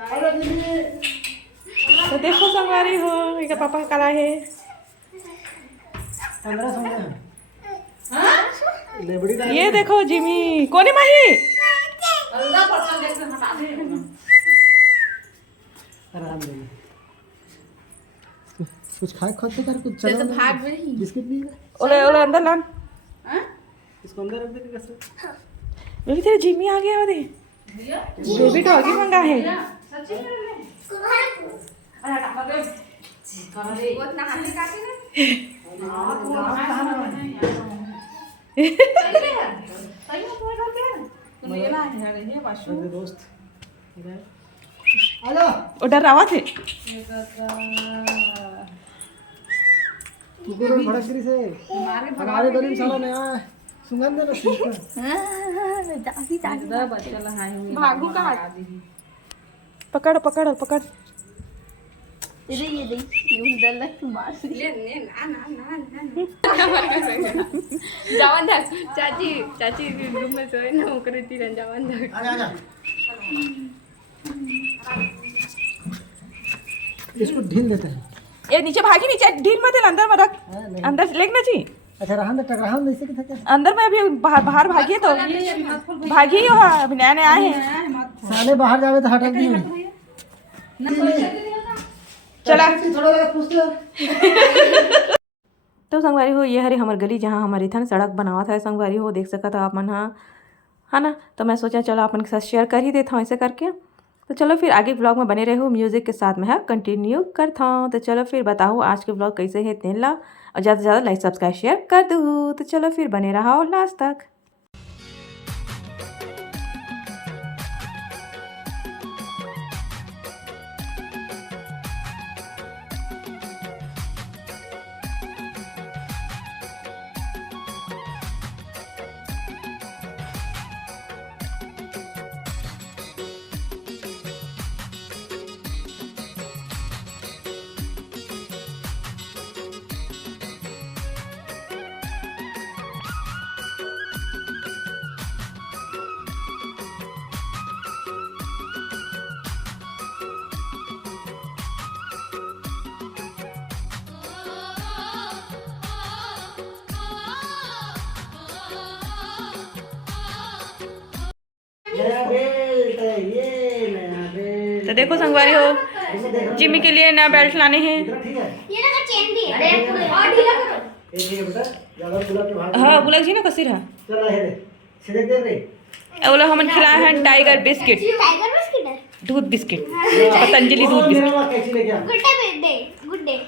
तो देखो संगवारी हो इनका पापा का कला है 1500 में। ये देखो जिमी कोने माही आराम देंगे कुछ खाए खाते कर कुछ चलो भाग रही बिस्किट नहीं है ओले ओले अंदर लान इसको अंदर रख दे कैसे बेबी तेरे जिमी आ गया दे बेबी डॉगी मंगा है दोस्त आ जाओ उधर आवा थे कुकुर भड़करी से हमारे गली में साला नया है सुगंध ना भागू का पकड़ पकड़ पकड़ ये यूं दल मार जवान तक चाची रूम में सोए ना ओकरे तीरन जवान तक आ जा इसको ढील देते हैं ये नीचे भागी नीचे ढील मत दे अंदर में रख अंदर लेक ना जी अच्छा रहन दे टकराहन ऐसे कि था क्या अंदर में अभी बाहर भागी तो भागी हो अभी नया नया आए हैं साले बाहर जावे तो हटक दी चला थोड़ा लगा पूछते तो संगवारी हो ये हरे हमार गली जहाँ हमारी था सड़क बनावा था संगवारी हो देख सका था आप मन हाँ है ना तो मैं सोचा चलो अपन के साथ शेयर कर ही देता हूँ ऐसे करके तो चलो फिर आगे ब्लॉग में बने रहो म्यूज़िक के साथ में है कंटिन्यू करता हूँ तो चलो फिर बताओ आज के ब्लॉग कैसे है तेन ला और ज़्यादा से ज़्यादा लाइक सब्सक्राइब शेयर कर दूँ तो चलो फिर बने रहो लास्ट तक नया बेल्ट है ये नया बेल्ट तो देखो संगवारी हो जिमी के लिए नया बेल्ट लाने हैं ठीक है ये ना चेन दी अरे और ढीला करो ये ठीक है बेटा ज्यादा फुला के भाग हाँ बुलक जी ना कसी रहा चल है दे सीधे दे रे बोला हमन खिलाए हैं टाइगर बिस्किट टाइगर बिस्किट है दूध बिस्किट पतंजलि दूध बिस्किट कैसी लेके आ गुड डे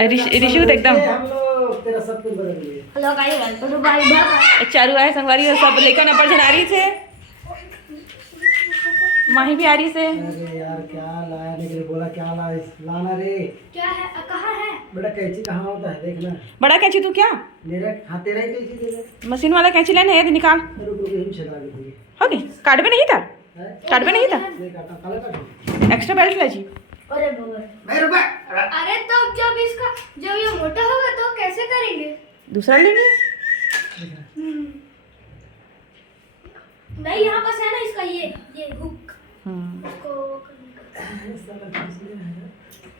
ऋषु तो एकदम हम लोग तेरा सब कुछ बदल दिए hello guys welcome to my blog चारू आए संगवारी और सब लेकर न पर आ रही थे माही भी आ रही से अरे यार क्या लाया लेकिन बोला क्या लाना रे क्या है कहाँ है बेटा कैंची कहाँ होता है देखना बड़ा कैंची तू क्या मेरा हाथ तेरा ही कैंची दे दे मशीन वाला कैंची लेना है निकाल रुक रुक यही चला दे हो गई कार्ड में नहीं था कार्ड में नहीं था ये काटा काला काट एक्स्ट्रा बेल्ट ले जी अरे बोल भाई रुक अरे तो जब ये मोटा होगा तो कैसे करेंगे दूसरा लेंगे नहीं यहाँ पास है ना इसका ये हुक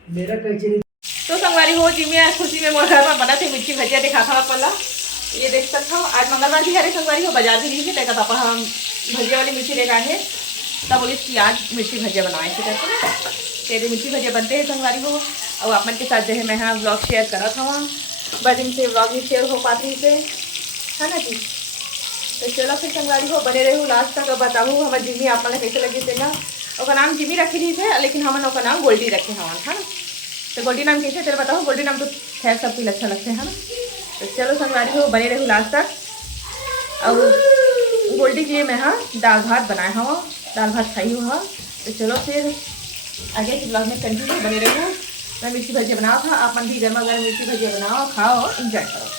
मेरा कैंची नहीं तो संगवारी हो जी मैं खुशी में मोर घर में बना थे मिर्ची भजिया दिखा था पल्ला ये देख सकता हूँ आज मंगलवार भी हरे संगवारी हो बाजार भी लीजिए देखा पापा हम भजिया वाली मिर्ची लेकर आए हैं तब बोली इसकी आज मिर्ची भजिया बनवाए थे करके तेरे मिर्ची भजिया बनते हैं संगवारी हो और आप मन के साथ जो है मैं हाँ ब्लॉग शेयर करा था वहाँ बड़ी से ब्लॉग भी शेयर हो पाती से है ना जी तो चलो फिर संगवारी हो बने रहो लास्ट तक बताऊँ हमारे जिमी आप मन कैसे लगे थे ना और नाम जिमी रखी थी थे लेकिन हमन ओका नाम गोल्डी रखे हवन है ना तो गोल्डी नाम कैसे तेरे बताओ गोल्डी नाम तो खैर सब कुछ अच्छा लगते हैं ना तो चलो संगवारी हो बने रहो लास्ट तक और गोल्डी के लिए मैं हाँ दाल भात बनाया हूँ दाल भात खाई हूँ तो चलो फिर आगे के ब्लॉग में कंटिन्यू बने रहो मैं मिर्ची भजिया बनाओ था आप मन भी गर्मा गर्म मिर्ची भजिया बनाओ खाओ एंजॉय करो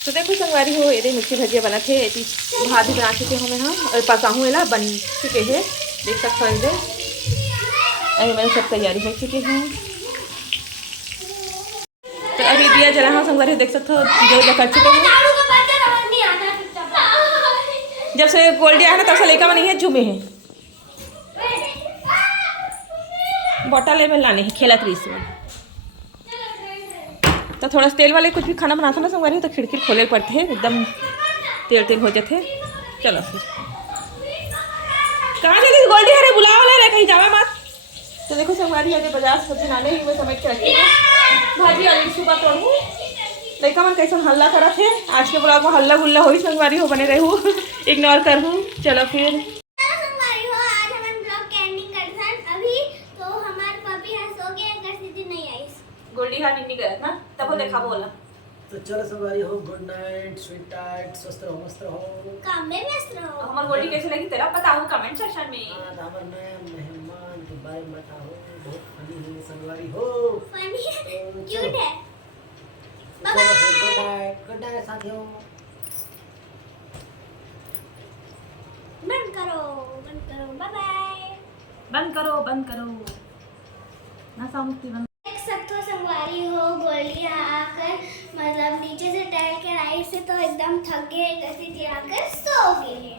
तो देखो संगवारी हो ये मिर्ची भजिया बना थे भात भी बना चुके हमें हाँ और पकाऊँ एला बन चुके हैं देख सकते हो इधर अरे मैंने सब तैयारी कर चुके हैं तो अभी दिया जला हाँ संगवारी देख सकते हो जो कर चुके हैं जब से गोल्डी आया ना तब से लड़का में नहीं है झूमे है बॉटल में लाने हैं खेला त्रीस में तो थोड़ा सा तेल वाले कुछ भी खाना बनाता ना संगवारी तो खिड़की खोले पड़ते हैं एकदम तेल तेल हो जाते हैं। चलो फिर कहाँ चली गोल्डी अरे बुला वाला रे कहीं जावा मत। तो देखो संगवारी आज बाजार से सब्जी लाने ही मैं समेट के रखी हूँ भाजी और सुबह तोड़ू लड़का मन कैसे हल्ला करा थे आज के ब्लॉग में हल्ला गुल्ला हो ही संगवारी हो बने रहूँ इग्नोर कर हूँ। चलो फिर गोल्डी हाँ निन्नी करत ना तब वो देखा बोला तो चलो सवारी हो गुड नाइट स्वीट नाइट स्वस्थ रहो मस्त रहो काम में व्यस्त रहो। हमार गोल्डी कैसे लगी तेरा बताओ कमेंट सेक्शन में। हाँ तो हमारे नए मेहमान के बारे में बताओ बहुत फनी है सवारी हो फनी है क्यूट है। गुड नाइट साथियों। बंद करो बाय बाय। बंद करो ना सामुक्ति बंद एक सत्तो संगवारी हो गोलियां आकर मतलब नीचे से टहल कर आई से तो एकदम थक गए गसी आकर सो गए।